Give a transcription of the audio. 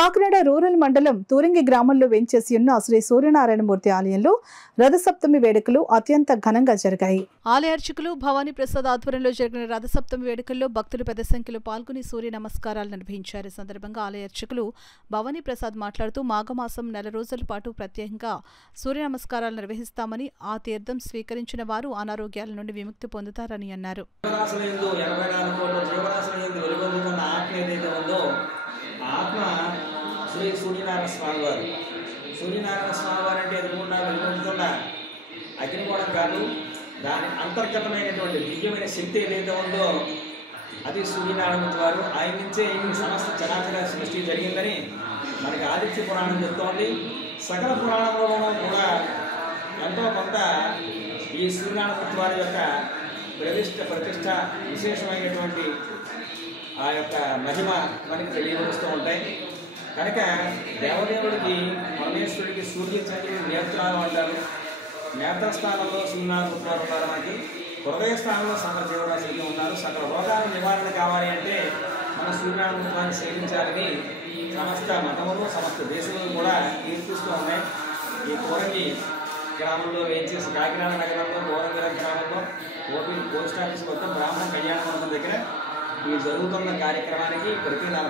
Kakinada rural మండలం తూరింగి గ్రామంలో వెంచేసి ఉన్న శ్రీ సూర్యనారాయణమూర్తి ఆలయంలో రథసప్తమి వేడుకలు అత్యంత ఘనంగా జరిగాయి. ఆలయ అర్చకులు భవానీ ప్రసాద్ ఆధ్వర్యంలో జరిగిన రథసప్తమి వేడుకల్లో భక్తులు పెద్ద సంఖ్యలో పాల్గొని సూర్య నమస్కారాలు నిర్వహించారు. ఈ సందర్భంగా ఆలయ అర్చకులు భవానీ ప్రసాద్ మాట్లాడుతూ మాఘమాసం నెల రోజుల పాటు ప్రత్యేకంగా సూర్య నమస్కారాలు నిర్వహిస్తామని, ఆ తీర్థం స్వీకరించిన వారు అనారోగ్యాల నుండి విముక్తి పొందుతారని అన్నారు. ఆత్మ శ్రీ సూర్యనారాయణ స్వామి వారు. సూర్యనారాయణ స్వామి వారు అంటే ఎదుర్కొన్న వెలుగుతున్న అగ్నికోణం కాదు, దాని అంతర్గతమైనటువంటి దివ్యమైన శక్తి ఏదైతే ఉందో అది సూర్యనారాయణ వారు. ఆయన నుంచే ఈ సమస్త చరాచర సృష్టి జరిగిందని మనకి ఆదిత్య పురాణం చెప్తోంది. సకల పురాణంలోనూ కూడా ఎంతో కొంత ఈ సూర్యనారాయణ వారి యొక్క ప్రతిష్ట విశేషమైనటువంటి ఆ యొక్క మహిమ మనకి తెలియవస్తూ ఉంటాయి. కనుక దేవదేవుడికి పరమేశ్వరుడికి సూర్యచంద్రుడు నేత్రాలు అంటారు. నేత్రస్థానంలో సూర్యనారాయణ ఉన్నారు. మనకి హృదయ స్థానంలో సకల జీవరాశులు ఉన్నారు. సకల రోగాల నివారణ కావాలి అంటే మన సూర్యనారాయణ సేవించాలని సమస్త మతములు సమస్త దేశములు కూడా కీర్తిస్తూ ఉన్నాయి. ఈ కోరంగి గ్రామంలో వేయించేసి కాకినాడ నగరంలో కోరంగి గ్రామంలో పోస్ట్ ఆఫీస్ మొత్తం బ్రాహ్మణ కళ్యాణ మండపం దగ్గర ఈ జరుగుతున్న కార్యక్రమానికి ప్రతి